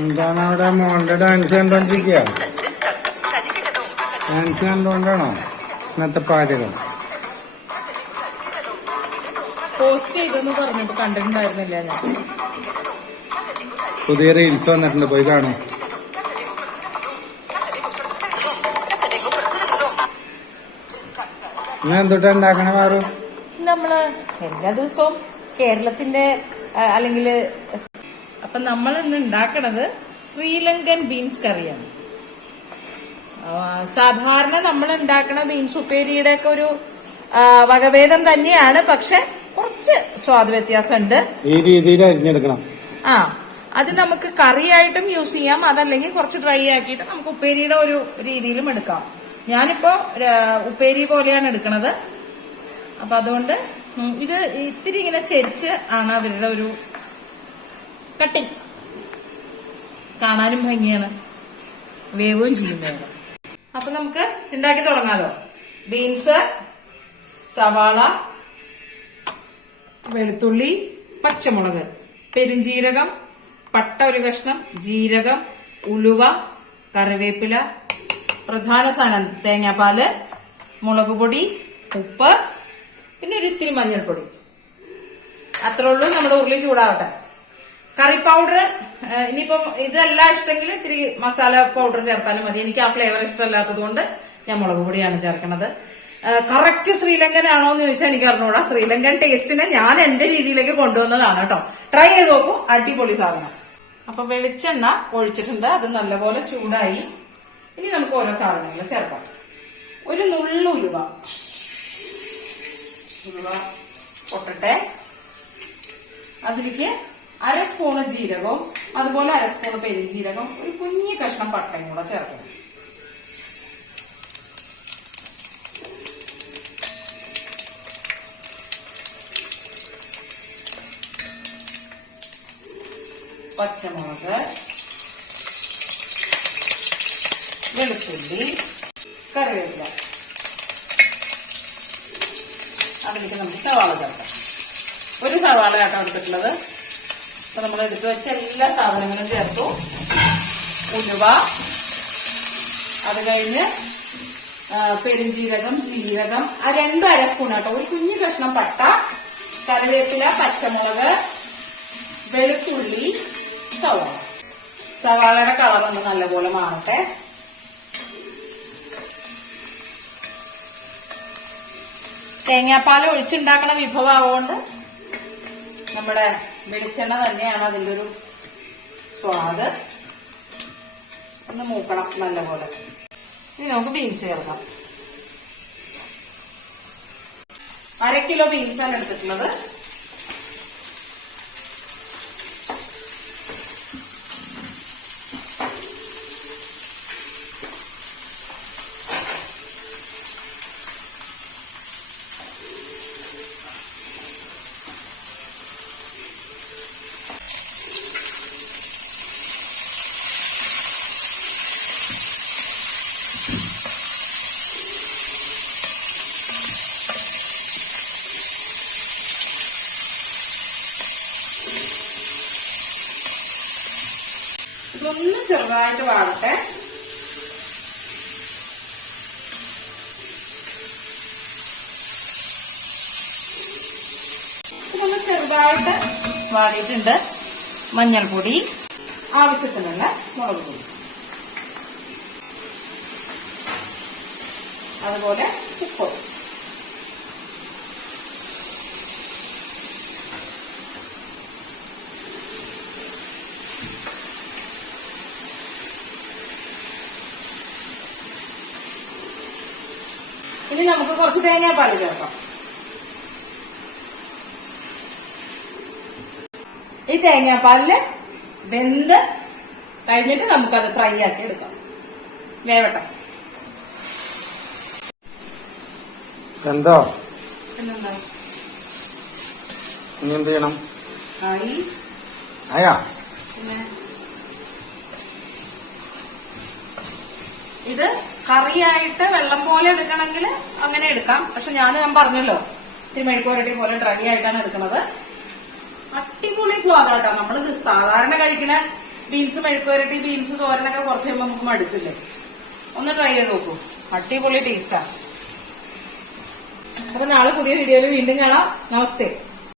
എന്താണ് അവിടെ മോളുടെ ഡാൻസ് കണ്ടോണ്ടിരിക്കുക ഡാൻസ് കണ്ടോണ്ടാണോ? ഇന്നത്തെ പാചകം. പോസ്റ്റ് ചെയ്തെന്ന് പറഞ്ഞിട്ട് കണ്ടിട്ടുണ്ടായിരുന്നില്ല ഞാൻ. പുതിയ റീൽസ് വന്നിട്ടുണ്ട് പോയി കാണും. ഇന്ന് എന്തൊട്ടാ ഉണ്ടാക്കണേ മാറും? നമ്മൾ എല്ലാ ദിവസവും കേരളത്തിന്റെ അല്ലെങ്കിൽ അപ്പൊ നമ്മൾ ഇന്ന് ഉണ്ടാക്കണത് ശ്രീലങ്കൻ ബീൻസ് കറിയാണ്. സാധാരണ നമ്മൾ ഉണ്ടാക്കുന്ന ബീൻസ് ഉപ്പേരിയുടെ ഒക്കെ ഒരു വകഭേദം തന്നെയാണ്. പക്ഷെ കുറച്ച് സ്വാദ് വ്യത്യാസമുണ്ട്. ഈ രീതിയിൽ അരിഞ്ഞെടുക്കണം. ആ അത് നമുക്ക് കറിയായിട്ടും യൂസ് ചെയ്യാം. അതല്ലെങ്കിൽ കുറച്ച് ഡ്രൈ ആക്കിയിട്ട് നമുക്ക് ഉപ്പേരിയുടെ ഒരു രീതിയിലും എടുക്കാം. ഞാനിപ്പോ ഉപ്പേരി പോലെയാണ് എടുക്കണത്. അപ്പൊ അതുകൊണ്ട് ഇത് ഇത്തിരി ഇങ്ങനെ ചെരിച്ച് ആണ് അവരുടെ ഒരു കട്ടിങ് കാണാനും ഭംഗിയാണ്. വേവും ചെയ്യും അപ്പൊ നമുക്ക് ഉണ്ടാക്കി തുടങ്ങാലോ. ബീൻസ് സവാള വെളുത്തുള്ളി പച്ചമുളക് പെരിഞ്ജീരകം പട്ട ഒരു കഷ്ണം ജീരകം ഉലുവ കറിവേപ്പില പ്രധാന സാധനം തേങ്ങാപ്പാൽ മുളക് പൊടി ഉപ്പ് പിന്നെ ഒരു ഇത്തിരി മഞ്ഞൾപ്പൊടി. അത്രേ ഉള്ളൂ നമ്മുടെ ഉരുളി ചൂടാവട്ടെ. കറി പൗഡർ ഇനിയിപ്പം ഇതല്ല ഇഷ്ടമെങ്കിൽ ഇത്തിരി മസാല പൗഡർ ചേർത്താലും മതി. എനിക്ക് ആ ഫ്ലേവർ ഇഷ്ടമല്ലാത്തത് കൊണ്ട് ഞാൻ മുളക് പൊടിയാണ് ചേർക്കണത് കറക്റ്റ് ശ്രീലങ്കൻ ആണോ എന്ന് ചോദിച്ചാൽ എനിക്ക് അറിഞ്ഞൂടാ. ശ്രീലങ്കൻ ടേസ്റ്റിനെ ഞാൻ എന്റെ രീതിയിലേക്ക് കൊണ്ടുവന്നതാണ് കേട്ടോ. ട്രൈ ചെയ്ത് നോക്കും. അടിപൊളി സാധനം. അപ്പൊ വെളിച്ചെണ്ണ ഒഴിച്ചിട്ടുണ്ട്. അത് നല്ലപോലെ ചൂടായി. ഇനി നമുക്ക് ഓരോ സാധനങ്ങൾ ചേർക്കാം. ഒരു നുള്ളു ഉലുവ. ഉലുവ പൊട്ടട്ടെ. അതിലേക്ക് അര സ്പൂണ് ജീരകവും അതുപോലെ അര സ്പൂണ് പെരിഞ്ജീരകം ഒരു കുഞ്ഞു കഷ്ണം പട്ടയും കൂടെ ചേർക്കണം. പച്ചമുളക് വെളുത്തുള്ളി കറിവേപ്പില. അതിലേക്ക് നമുക്ക് സവാള ചേർക്കാം. ഒരു സവാള ആട്ടോ എടുത്തിട്ടുള്ളത്. അപ്പൊ നമ്മൾ എടുത്തു വെച്ച എല്ലാ സാധനങ്ങളും ചേർത്തു. ഉലുവ അത് കഴിഞ്ഞ് പെരുംജീരകം ജീരകം ആ രണ്ട് അര ആട്ടോ. ഒരു കുഞ്ഞു കഷ്ണം പട്ട കറിവേപ്പില പച്ചമുളക് വെളുത്തുള്ളി സവാള. സവാളയുടെ കളർ ഒന്ന് നല്ലപോലെ മാറട്ടെ. തേങ്ങാപ്പാൽ ഒഴിച്ചുണ്ടാക്കണ വിഭവമാവുകൊണ്ട് നമ്മുടെ വെളിച്ചെണ്ണ തന്നെയാണ് അതിന്റെ ഒരു സ്വാദ്. ഒന്ന് മൂക്കണം നല്ലപോലെ. ഇനി നമുക്ക് ബീൻസ് ചേർക്കാം. അര കിലോ ബീൻസാണ് എടുത്തിട്ടുള്ളത്. ഇതൊന്ന് ചെറുതായിട്ട് വാടട്ടെ. ഒന്ന് ചെറുതായിട്ട് വാടിയിട്ടുണ്ട് മഞ്ഞൾപ്പൊടി ആവശ്യത്തിനുള്ള മുളക് പൊടി. അതുപോലെ ഉപ്പ്. ഇനി നമുക്ക് കുറച്ച് തേങ്ങാപ്പാൽ ചേർക്കാം. ഈ തേങ്ങാപ്പാലിൽ വെന്ത് കഴിഞ്ഞിട്ട് നമുക്കത് ഫ്രൈ ആക്കി എടുക്കാം. വേവട്ടെ. എന്തോ ഇനി എന്ത് ചെയ്യണം? ആയി. ഇത് കറിയായിട്ട് വെള്ളം പോലെ എടുക്കണമെങ്കിൽ അങ്ങനെ എടുക്കാം. പക്ഷെ ഞാൻ ഞാൻ പറഞ്ഞല്ലോ ഇത്തിരി മെഴുക്കുവരട്ടി പോലെ ഡ്രൈ ആയിട്ടാണ് എടുക്കുന്നത്. അടിപൊളി സ്വാദാട്ടോ നമ്മൾ സാധാരണ കഴിക്കുന്ന ബീൻസ് മെഴുക്കുവരട്ടി ബീൻസ് തോരനൊക്കെ കുറച്ച് കഴിയുമ്പോൾ നമുക്ക് മടുക്കില്ലേ? ഒന്ന് ട്രൈ ചെയ്ത് നോക്കൂ. അടിപൊളി ടേസ്റ്റാ. അപ്പൊ നാളെ പുതിയ വീഡിയോയിൽ വീണ്ടും കാണാം. നമസ്തേ.